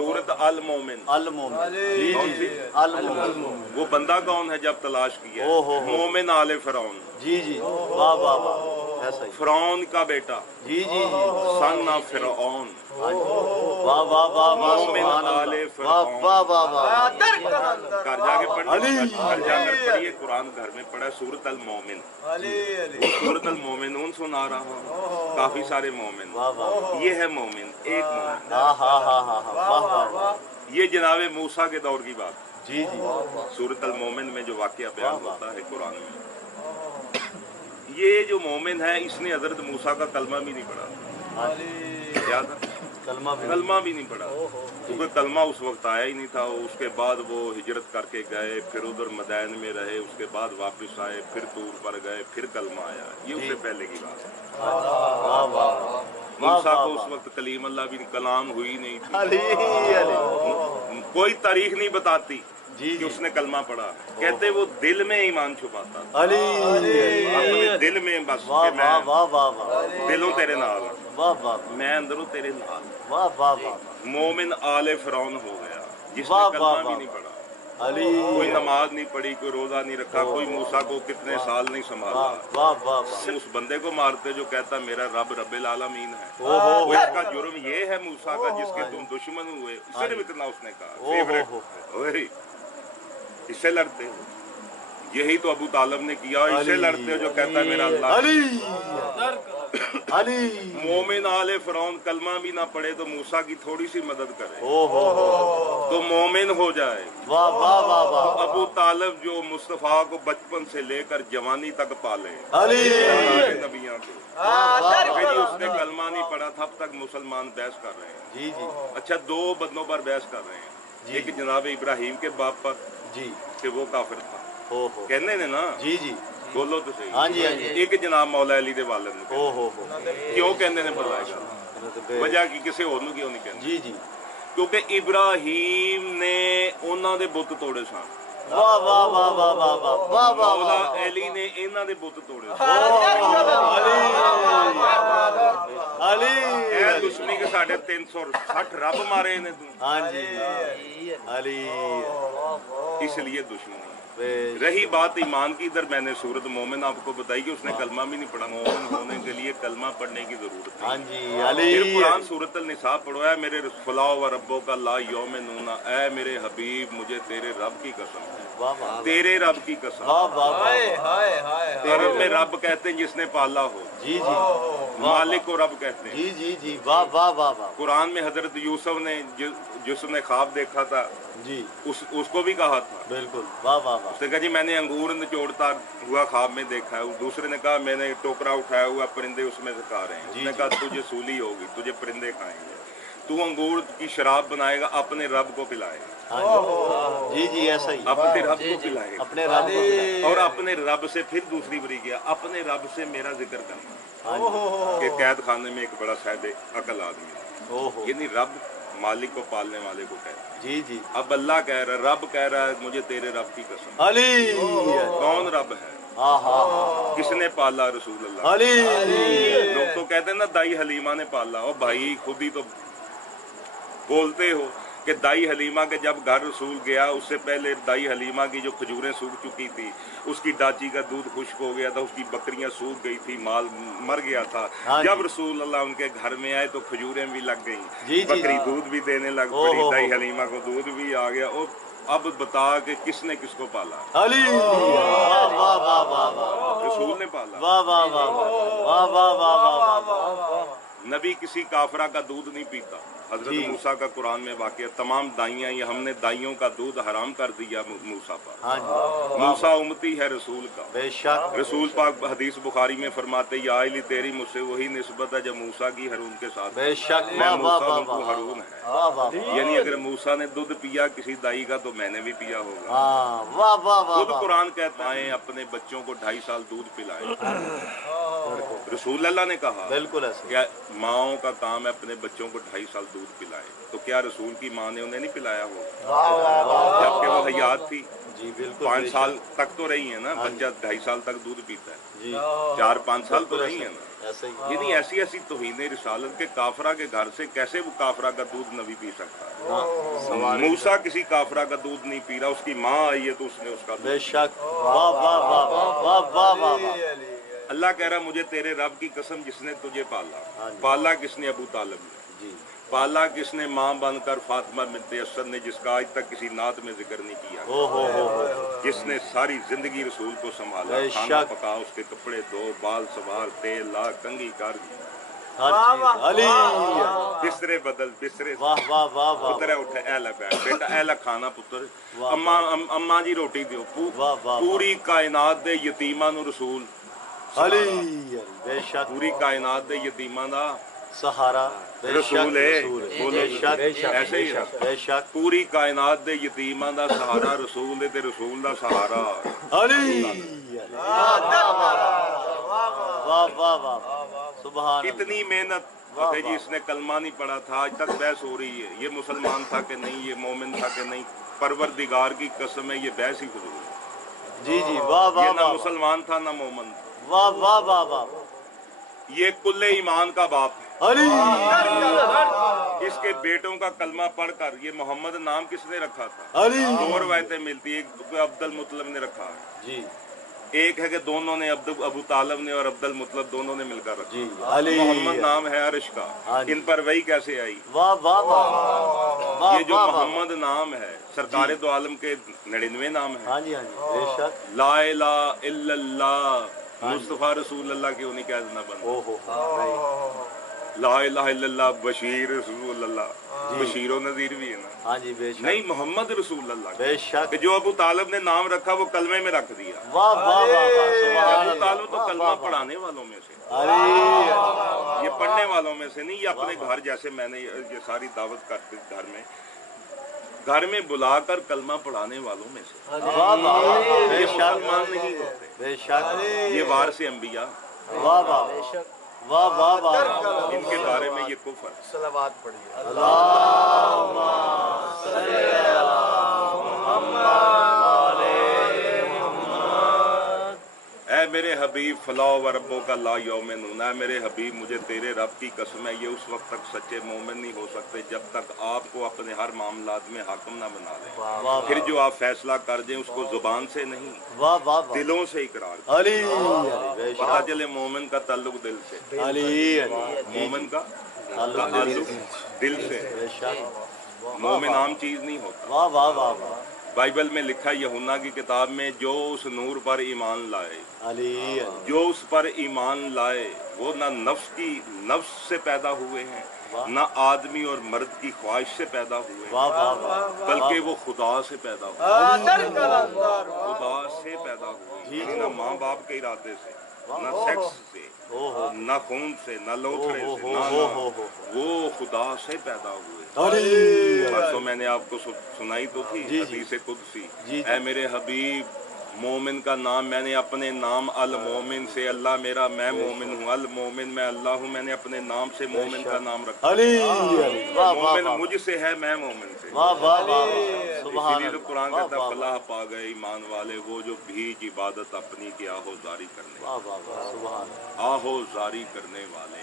सूरत अल मोमिन। अल मोमिन, जी जी, अल मोमिन। वो बंदा कौन है जब तलाश किया? मोमिन आले फिरौन। जी जी, वाह वाह वाह, ऐसा ही। फिरौन का बेटा, जी जी जी, सन ऑफ फिरौन। वाह वाह वाह वाह, मोमिन आले फिरौन। वाह वाह वाह। घर जाके पढ़िए, घर जाकर पढ़िए, कुरान घर में पढ़ा सूरत अल मोमिन। वो सूरत अल मोमिनून सुना रहा हूँ, काफी सारे मोमिन। ये है मोमिन, एक मोमिन। हाँ हाँ हाँ हाँ, वाह वाह वाह। ये जनाबे मूसा के दौर की बात। जी जी, सूरत अल मोमिन में जो वाकया बयान होता है कुरान में, ये जो मोमिन है इसने हजरत मूसा का कलमा भी नहीं पढ़ा। क्या था? कलमा भी नहीं पढ़ा, क्योंकि कलमा उस वक्त आया ही नहीं था। उसके बाद वो हिजरत करके गए, फिर उधर मदैन में रहे, उसके बाद वापस आए, फिर तूर पर गए, फिर कलमा आया। ये उससे पहले की बात है। मूसा को उस वक्त कलीम अल्लाह भी कलाम हुई नहीं थी। कोई तारीख नहीं बताती कि उसने कलमा पढ़ा। कहते वो दिल में ईमान छुपाता, अपने दिल में बस कि मैं दिलों तेरे नाल, मैं अंदरों तेरे नाल। मोमिन आले फिरौन हो गया जिसने कलमा भी नहीं पढ़ा, कोई नमाज नहीं पढ़ी, कोई रोजा नहीं रखा, कोई मूसा को कितने साल नहीं संभाला। उस बंदे को मारते जो कहता मेरा रब रब्बिल आलमीन है। वो इसका जुर्म ये है मूसा का जिसके तुम दुश्मन हुए, सिर्फ इतना उसने कहा। फेवरेट, इससे लड़ते हो? यही तो अबू तालब ने किया। इससे लड़ते हो जो कहता है मेरा अल्लाह। मोमिन आले फिरौन कलमा भी ना पढ़े तो मूसा की थोड़ी सी मदद करे तो मोमिन हो जाए। अबू तालब जो मुस्तफा को बचपन से लेकर जवानी तक पाले, नबियों को, उसने कलमा नहीं पढ़ा, तब तक मुसलमान बहस कर रहे हैं। जी जी। अच्छा, दो बंदों पर बहस कर रहे हैं। एक जनाब इब्राहिम के बाप पर जी कि वो काफिर था, कहने ने ना। जी जी, बोलो तो सही। हाँ जी, हाँ जी। एक जनाब मौला अली दे वालिद ने क्यों कहने ने बताया वजह की किसी और ਨੂੰ क्यों नहीं कहने? जी जी, क्योंकि इब्राहिम ने उन्हां दे बुत तोड़े सन। वाह वाह वाह वाह वाह वाह। मौला अली ने इन्हां दे बुत तोड़े। अली ए दुश्मनी के साढ़े 360 रब मारे ने तू। हाँ जी, अली, इसलिए दुश्मनी। रही बात ईमान की, इधर मैंने सूरत मोमिन आपको बताई कि उसने कलमा भी नहीं पढ़ा। मोमिन होने के लिए कलमा पढ़ने की जरूरत है। फिर कुरान सूरत अल-निसा पढ़ो, है मेरे फलाह व रब्बो का ला यौमिनूना, ऐ मेरे हबीब मुझे तेरे रब की कसम है, तेरे रब की कसम। अरब में रब कहते हैं जिसने पाला हो। जी जी, मालिक को रब कहते हैं। जी जी जी, वाह वाह वाह वाह। कुरान में हजरत यूसुफ ने जिसने ख्वाब देखा था जी, उसको भी कहा था। बिल्कुल, वाह वाह वाह। उसने कहा जी मैंने अंगूर निचोड़ता हुआ ख्वाब में देखा है। दूसरे ने कहा मैंने टोकरा उठाया हुआ परिंदे उसमें से खा रहे हैं। उसने कहा तुझे सूली होगी, तुझे परिंदे खाएंगे। तू अंगूर की शराब बनाएगा, अपने रब को पिलाएगा। जी जी, ऐसा ही, अपने रब को पिलाएगा, अपने रब को। और अपने रब से फिर दूसरी बरी गया, अपने रब से मेरा जिक्र करना। कि कैद खाने में एक बड़ा शायद अकल आदमी है, यानी रब मालिक को पालने वाले को कहते हैं। जी जी, अब अल्लाह कह रहा है, रब कह रहा है मुझे तेरे रब की कसम। अली, कौन रब है? किसने पाला? रसूल अल्लाह। लोग तो कहते हैं ना दाई हलीमा ने पाला। और भाई खुद ही तो बोलते हो कि दाई हलीमा के जब घर रसूल गया, उससे पहले दाई हलीमा की जो खजूरें सूख चुकी थी, उसकी दाची का दूध खुश्क हो गया था, उसकी बकरियां सूख गई थी, माल मर गया था। जब रसूल अल्लाह उनके घर में आए तो खजूरें भी लग गई, बकरी दूध भी देने लग पड़ी, दाई हलीमा को दूध भी आ गया। और अब बता कि किसने किसको पाला? अली, रसूल ने पाला। वाह वाह वाह वाह वाह वाह वाह। नबी किसी काफरा का दूध नहीं पीता। हजरत मूसा का कुरान में वाक़या, तमाम दाइयाँ, ये हमने दाइयों का दूध हराम कर दिया मूसा पर। मूसा उम्मती है रसूल का, बेशक। रसूल पाक हदीस बुखारी में फरमाते या अली तेरी मुझसे वही निस्बत है जब मूसा की हारून के साथ, बेशक। मैं मूसा हूँ, तू हारून है। यानी अगर मूसा ने दूध पिया किसी दाई का तो मैंने भी पिया होगा। खुद कुरान कहता है अपने बच्चों को 2.5 साल दूध पिलाए। रसूल अल्लाह ने कहा बिल्कुल ऐसे, क्या माओं का काम है अपने बच्चों को 2.5 साल दूध पिलाए, तो क्या रसूल की माँ ने उन्हें नहीं पिलाया होगा जबकि वो हयात थी? جی بالکل 5 بے سال شک۔ تک تو رہی ہیں نا، ہاں بچہ 2.5 سال تک دودھ پیتا ہے، جی 4-5 سال تو بالکل رہی ہیں نا۔ ایسا ہی یعنی ایسی ایسی توہین رسالت کے کافرہ کے گھر سے کیسے وہ کافرہ کا دودھ نبی پی سکتا ہے؟ موسیٰ کسی کافرہ کا دودھ نہیں پی رہا، اس کی ماں آئی ہے تو اس نے اس کا بے دودھ شک واہ واہ واہ واہ واہ واہ واہ واہ۔ اللہ کہہ رہا مجھے تیرے رب کی قسم جس نے تجھے پالا، ہاں جی۔ پالا کس نے؟ ابو طالب نے جی پالا کس نے؟ ماں بن کر فاطمہ بنت اسد نے، جس کا آج تک کسی نعت میں ذکر نہیں کیا، ہو جس نے ساری زندگی رسول کو سنبھالا، بے کھانا شک۔ پکا، اس کے کپڑے دھو، بال سنوار، تیل لا، کنگھی کر، ہر چیز علی بسترے بدل، بسترے واہ واہ واہ واہ پتر اٹھے اے لے بیٹھ بیٹا، اے لے کھانا پتر، واہ اماں جی روٹی دیو، واہ واہ پوری کائنات دے یتیماں نو رسول علی سہارا، علی بے شک پوری کائنات دے یتیماں دا سہارا بے رسول شک ہے، رسول ہے بولو بے شک ایسے ہی ہے، بے شک پوری کائنات دے یتیماں دا سہارا رسول ہے، تے رسول دا سہارا علی واہ واہ واہ سبحان اللہ اتنی محنت واہ جی اس نے کلمہ نہیں پڑھا تھا، آج تک بحث ہو رہی ہے یہ مسلمان تھا کہ نہیں، یہ مومن تھا کہ نہیں، پروردگار کی قسم ہے یہ بحث ہی فضول ہے، جی جی واہ یہ واہ نہ واہ مسلمان تھا نہ مومن تھا، واہ واہ واہ واہ یہ کل ایمان کا باپ ہے، علی اس کے بیٹوں کا کلمہ پڑھ کر یہ محمد نام کس نے رکھا تھا؟ علی 2 روایتیں ملتی ہیں، ایک عبد المطلب نے رکھا ہے، جی ایک ہے کہ دونوں نے ابو طالب نے اور عبد المطلب دونوں نے مل کر رکھا، جی علی محمد نام ہے عرش کا، ہاں جی۔ ان پر وہی کیسے آئی؟ واہ واہ واہ واہ یہ جو واہ واہ محمد نام ہے سرکار جی۔ دو عالم کے 99 نام ہیں، ہاں جی ہاں جی بے شک لا الہ الا اللہ ہاں جی۔ مصطفیٰ رسول اللہ کیوں نہیں کہہ دینا بندہ؟ او ہو لا الہ الا اللہ بشیر رسول اللہ، جی۔ بشیر و نذیر بھی ہے نا، ہاں جی بے شک نہیں محمد رسول اللہ بے شک کہ جو ابو طالب نے نام رکھا وہ کلمے میں رکھ دیا، واہ واہ واہ واہ سبحان ابو اللہ طالب تو واہ کلمہ واہ واہ پڑھانے والوں میں سے، علی یہ پڑھنے والوں میں سے نہیں، یہ اپنے گھر جیسے میں نے یہ ساری دعوت کرتے گھر میں بلا کر کلمہ پڑھانے والوں میں سے، واہ واہ بے یہ شک مسلمان نہیں ہوتے، بے شک یہ وارث انبیاء، واہ واہ واہ واہ واہ ان کے بارے میں یہ کفر ہے۔ صلوات پڑھیے اللہم اے میرے حبیب فلاح و ربوں کا لا یومنون، اے میرے حبیب مجھے تیرے رب کی قسم ہے یہ اس وقت تک سچے مومن نہیں ہو سکتے جب تک آپ کو اپنے ہر معاملات میں حاکم نہ بنا لیں، پھر جو آپ فیصلہ کر دیں اس کو زبان سے نہیں واہ واہ واہ دلوں سے اقرار کریں، علی علی بے پتہ شک چلے مومن کا تعلق دل سے، علی علی مومن کا تعلق تعلق دل سے، بے شک مومن عام چیز نہیں ہوتا، واہ واہ واہ واہ بائبل میں لکھا یوحنا کی کتاب میں جو اس نور پر ایمان لائے، علی علی جو اس پر ایمان لائے وہ نہ نفس سے پیدا ہوئے ہیں نہ آدمی اور مرد کی خواہش سے پیدا ہوئے ہیں، واہ واہ واہ بلکہ وہ خدا سے پیدا ہوئے، خدا سے پیدا ہوئے ہیں، یعنی نہ ماں باپ کے ارادے سے، نہ سیکس سے، نہ خون سے، نہ لوتھڑے سے، نہ وہ خدا سے پیدا ہوئے۔ علی پرسوں میں نے آپ کو سنائی تو تھی جی حدیث قدسی، جی اے میرے حبیب مومن کا نام میں نے اپنے نام المومن سے، اللہ میرا میں مومن ہوں، المومن میں اللہ ہوں، میں نے اپنے نام سے مومن کا نام رکھا، علی علی واہ واہ مومن واہ مجھ سے ہے میں مومن سے، واہ واہ واہ اسی سبحان لیے تو اللہ قرآن واہ کہتا ہے واہ فلاح پا گئے ایمان والے وہ جو بھیج عبادت اپنی کی آہوزاری کرنے، واہ واہ واہ سبحان اللہ آہوزاری کرنے والے۔